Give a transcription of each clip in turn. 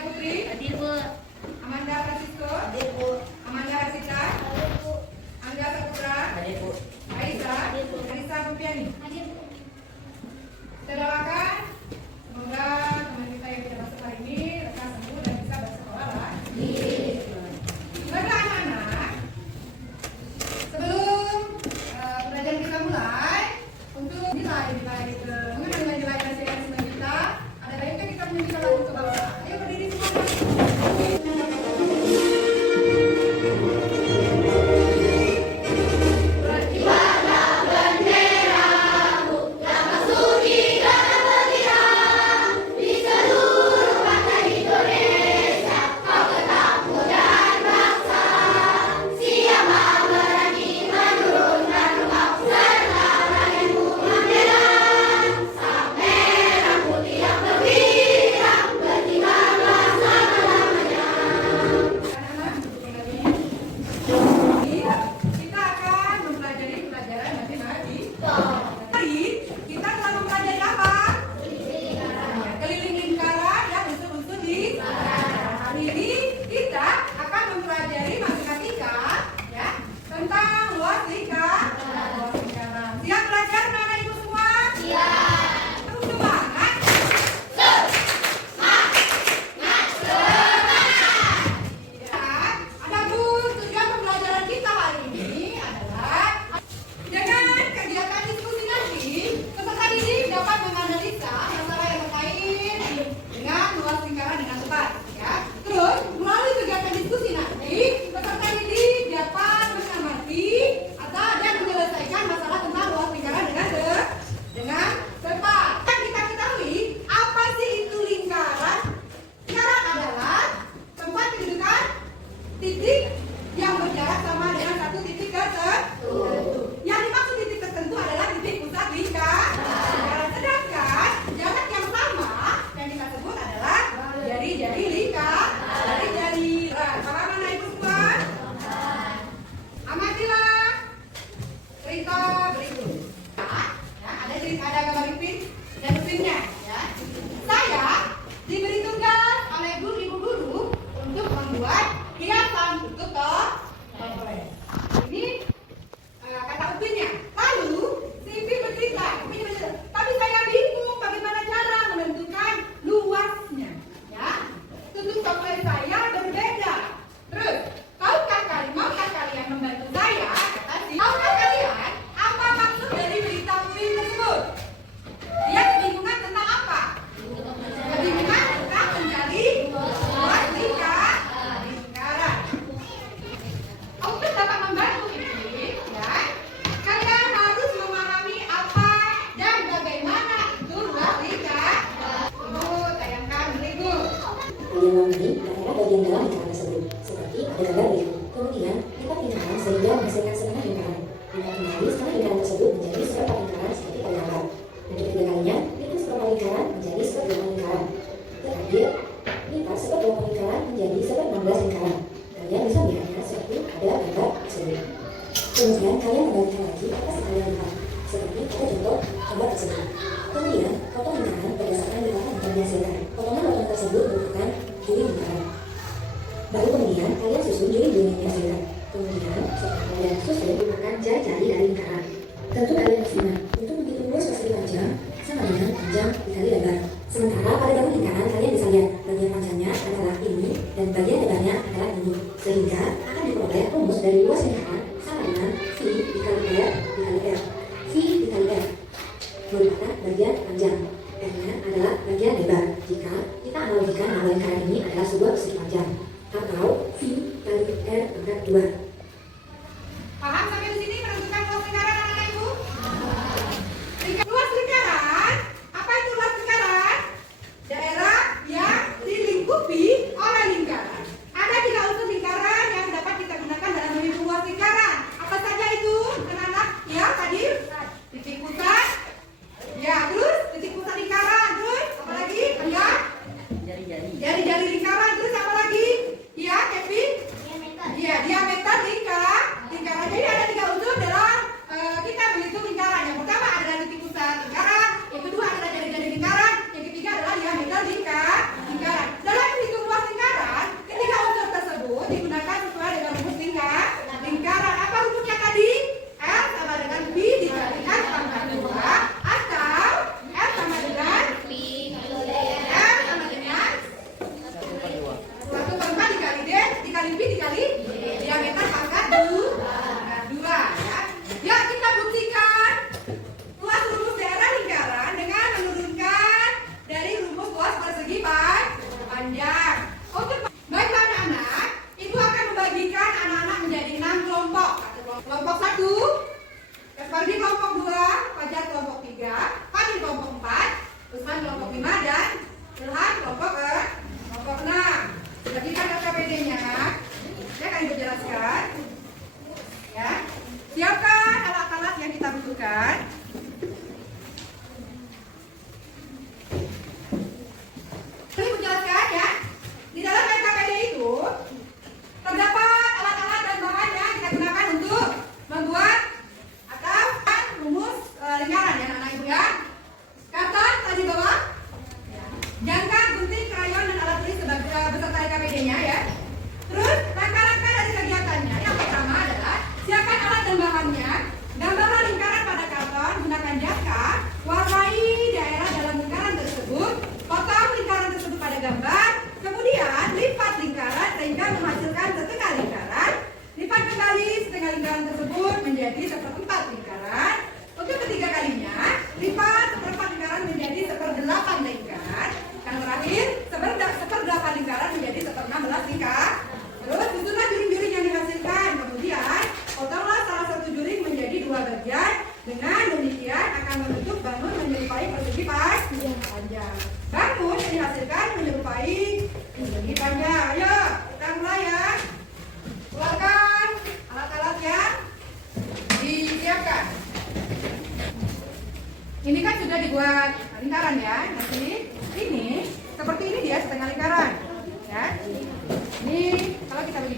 Putri. Hadir, Bu. Amanda Francisco. Hadir, Bu. Amanda Rasita. Hadir, Bu. Angga Saputra. Hadir, Bu. Aisyah. Hadir, Bu. Anissa Rupiani. Hadir, Bu. Kita doakan semoga teman kita yang tidak masuk hari ini lekas sembuh dan bisa bersekolah lah. Baiklah anak-anak, sebelum pelajaran kita mulai, untuk nilai mengenai nilai nasionalisme kita, ada baiknya kita menunjukkan lagu kebangsaan. Ayo berdiri semuanya. Kita akan mempelajari pelajaran matematika. Hari kita telah mempelajari apa? Keliling lingkaran dan unsur-unsur di hari ini kita akan mempelajari matematika ya tentang luas lingkaran. Siap belajar anak ibu semua? Siap. Terus semangat. Adapun tujuan pembelajaran kita hari ini adalah dengan kegiatan diskusi nanti, peserta didik dapat menganalisa masalah yang terkait dengan luas lingkaran dengan tepat. Ya. Terus melalui kegiatan diskusi nanti, peserta didik dapat mengamati atau dan menyelesaikan masalah tentang luas lingkaran dengan tepat. Yang kita ketahui apa sih itu lingkaran? Lingkaran adalah tempat kedudukan titik yang berjarak sama dengan satu titik tertentu. Yang dimaksud titik tertentu adalah titik pusat lingkaran. Sedangkan jarak yang sama yang kita sebut adalah jari-jari lingkaran. Jari-jari. Paham anak ibu semua? Amatilah cerita berikut. Ya, ada gambar ipin dan ipinnya. Ya. Saya diberi tugas oleh ibu-guru untuk membuat hiasan untuk toples. Ini kata upinnya. Lalu si Ipin bercerita, tapi saya bingung bagaimana cara menentukan luasnya. Ya, tutup toples saya berbeda. Terus, maukah kalian membantu saya? Kata si. Tahukah kalian apa maksud dari berita Upin tersebut? Dia kebingungan tentang apa? Kebingungan tentang mencari luas lingkaran. Upin dapat membantu ini, ya. Kalian harus memahami apa dan bagaimana itu luas lingkaran. Ibu tayangkan berikut. Memahami daerah bagian dalam lingkaran tersebut, seperti ada gambar berikut. Kemudian, lipat lingkaran sehingga menghasilkan setengah lingkaran. Lipat kembali setengah lingkaran tersebut menjadi seperempat lingkaran seperti pada gambar. Untuk ketiga kalinya, lipat seperempat lingkaran menjadi seperdelapan lingkaran. Terakhir, lipat seperdelapan lingkaran menjadi 16 lingkaran. Kalian bisa melihatnya seperti ada gambar tersebut. Kemudian, kalian membagikan lagi atas sekalian lipat, seperti pada contoh gambar tersebut. Kemudian, potong lingkaran berdasarkan lipatan yang dihasilkan. Potongan-potongan tersebut merupakan juri lingkaran. Baru kemudian, kalian susun juri-juri yang dihasilkan. Kemudian, setelah kalian susun, gunakan jari-jari dari lingkaran. Tentu kalian harus ingat, untuk menghitung luas persegi panjang sama dengan panjang dikali lebar. Sementara pada dalam lingkaran, kalian bisa lihat bagian panjangnya adalah ini dan bagian lebarnya adalah ini. Sehingga akan diperoleh rumus dari luas lingkaran sama dengan V dikali R dikali R. V dikali R merupakan bagian panjang, R-nya adalah bagian lebar. Jika kita analogikan bahwa lingkaran ini adalah sebuah persegi panjang, atau V kali R pangkat 2. Paham sampai di sini menentukan luas lingkaran anak ibu? Luas lingkaran, apa itu luas lingkaran? Daerah yang dilingkupi oleh lingkaran. Ada 3 unsur lingkaran yang dapat kita gunakan dalam menghitung luas lingkaran. Apa saja itu, anak-anak? Ya, tadi titik pusat. Ya, terus titik pusat lingkaran. Terus apa lagi? Enggak? Jari-jari. Jari-jari lingkaran. Terus apa lagi? Ya, Kevin? Iya, diameter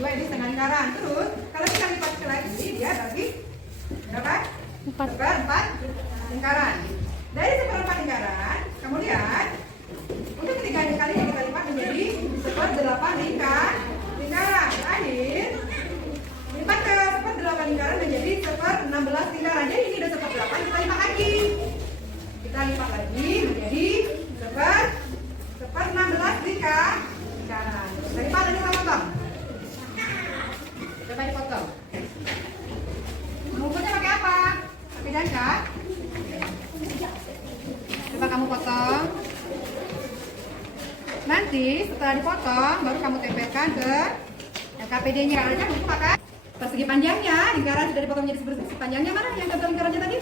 dua ini setengah lingkaran. Terus kalau kita lipat ke lagi, dia bagi berapa? Seperempat lingkaran. Dari seperempat lingkaran, kamu lihat, untuk ketiga kali kita lipat menjadi 1/8 lingkaran. Terakhir, lipat ke 1/8 lingkaran menjadi 1/16 lingkaran. Jadi ini udah 1/8, kita lipat lagi. Kita lipat lagi menjadi 1/16 lingkaran. Kita lipat lagi sama potong. Coba dipotong. Mengukurnya pakai apa? Pakai jangka. Coba kamu potong. Nanti setelah dipotong, baru kamu tempelkan ke LKPD-nya. Karena untuk pakai persegi panjangnya, lingkaran sudah dipotong menjadi persegi panjangnya. Mana yang gambar lingkarannya tadi?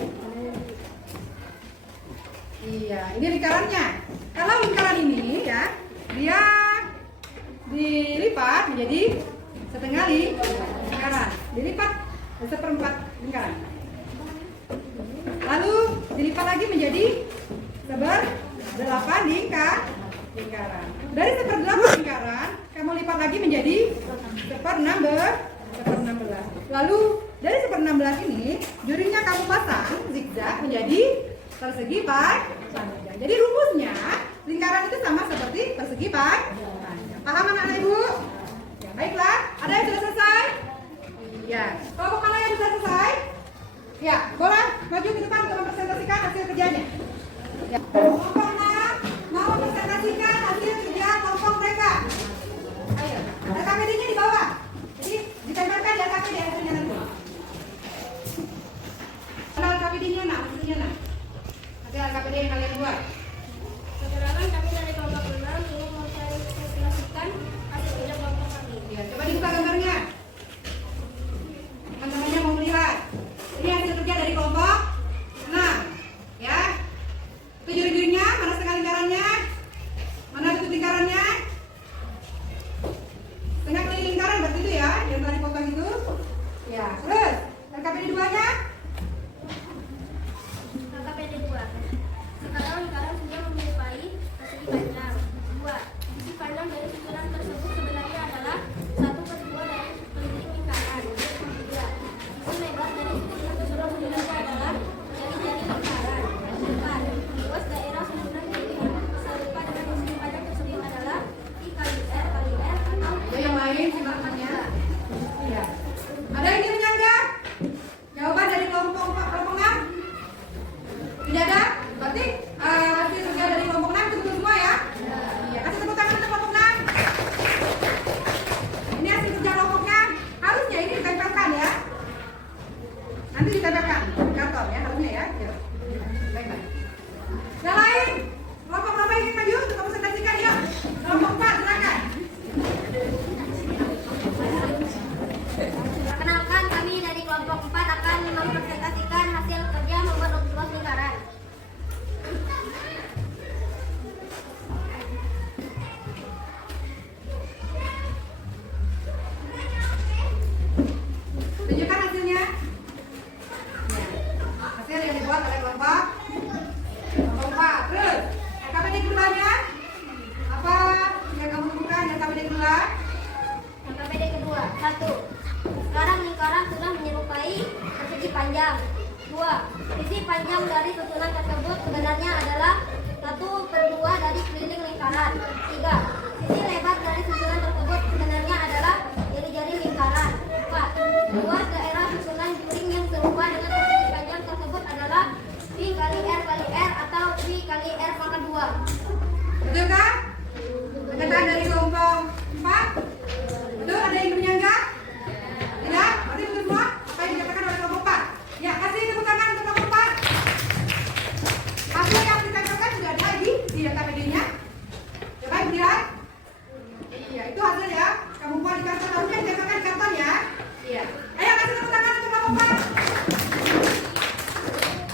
Iya, ini lingkarannya. Kalau lingkaran ini ya, dia dilipat menjadi setengah lingkaran, dilipat 1/4 lingkaran. Lalu dilipat lagi menjadi 1/8 lingkaran. Dari 1/8 lingkaran, kamu lipat lagi menjadi 1/16. Lalu dari 1/16 ini, jurinya kamu pasang zigzag menjadi persegi panjang. Jadi rumusnya lingkaran itu sama seperti persegi panjang. Paham anak-anak ibu? Ya, baiklah. Ada yang sudah selesai? Ya. Kelompok mana yang sudah selesai? Ya, boleh maju ke depan untuk mempresentasikan hasil kerjanya. Ya. Kelompok 6 mau mempresentasikan hasil kerja kelompok mereka. Ayo. Ada KPD-nya di bawah. Jadi ditempelkan di KPD hasilnya nanti. Kenal KPD-nya nak, hasilnya nak. Hasil KPD yang kalian buat. Perkenalkan, kami dari kelompok 6 ingin mempresentasikan hasil kerja kelompok kami. Ya, coba dibuka gambarnya. Teman-temannya mau melihat. Ini hasil kerja dari kelompok 6. Ya. Itu juri-jurinya, mana setengah lingkarannya? Mana tutup lingkarannya? Setengah keliling lingkaran berarti itu ya, yang tadi potong itu. Ya, terus LKPD 2-nya? LKPD 2. Sekarang lingkaran sudah menyerupai persegi panjang. 2. Sisi panjang dari susunan tersebut sebenarnya adalah 1/2 dari keliling lingkaran. 3. Sisi lebar dari susunan tersebut sebenarnya adalah jari-jari lingkaran. 4. Luas daerah susunan keliling serupa dengan sisi panjang tersebut adalah I kali R kali R atau Ada yang lain silakannya. Iya. Ada yang ingin menyanggah? Jawaban dari kelompok 6? Tidak ada? Berarti hasil kerja dari kelompok 6 itu betul semua ya? Iya. Kasih tepuk tangan untuk kelompok 6. Ini hasil kerja kelompoknya. Harusnya ini ditempelkan ya. Nanti ditempelkan di karton ya, harusnya ya. Ya. Baiklah. Yang lain? Kelompok berapa ingin maju untuk presentasikan ya? Kelompok 4 silakan. Perkenalkan, kami dari kelompok 4 akan mempresentasikan hasil kerja membuat ruas lingkaran. Tunjukkan hasilnya. Hasil yang dibuat oleh kelompok 4. Terus, LKPD keduanya? Apa yang kamu temukan LKPD kedua? LKPD kedua. 1. Sekarang lingkaran sudah menyerupai persegi panjang. 2. Sisi panjang dari susunan tersebut sebenarnya adalah 1/2 dari keliling lingkaran. 3. Sisi lebar dari susunan tersebut sebenarnya adalah jari-jari lingkaran. 4. Luas daerah susunan juring yang serupa dengan persegi panjang tersebut adalah I kali R kali R atau I kali R pangkat 2. Betul kah? Pernyataan dari kelompok 4? Betul? Ada yang menyanggah? Tidak? Berarti betul semua? Apa yang dikatakan oleh kelompok 4? Ya, kasih tepuk tangan untuk kelompok 4. Hasil yang ditempelkan sudah ada di LKPD-nya. Coba lihat. Iya, itu hasil ya. Kamu buat di karton, harusnya ditempelkan di karton ya. Iya. Ayo kasih tepuk tangan untuk kelompok 4.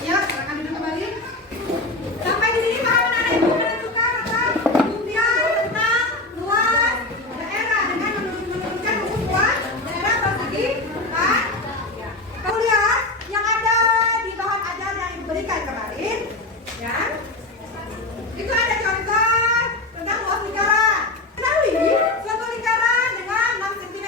Ayo, silakan duduk kembali. Sampai di sini paham anak ibu menentukan atau buktian tentang luas daerah dengan menentukan rumus luas daerah persegi panjang. Kamu lihat yang ada di bahan ajar yang ibu berikan kemarin, ya. Itu ada contoh tentang luas lingkaran. Ketahui suatu lingkaran dengan 6 cm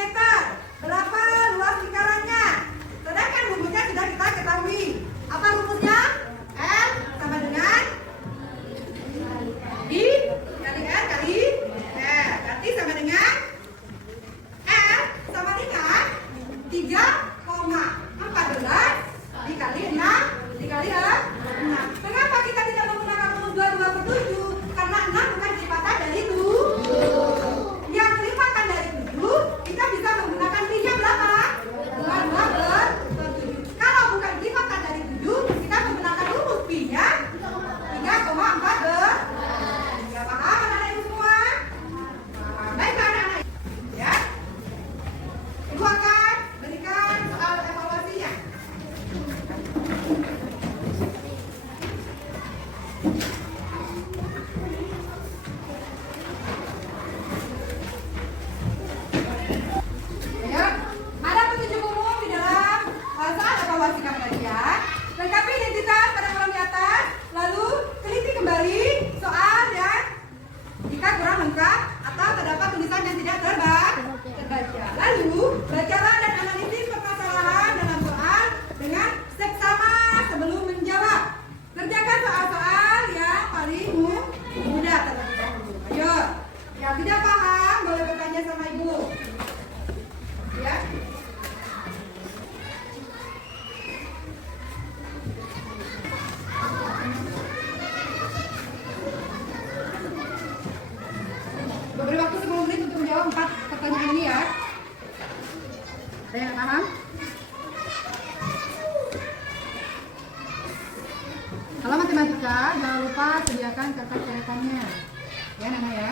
Ada yang paham? Kalau matematika, jangan lupa sediakan kertas coretannya. Ya, Nana ya.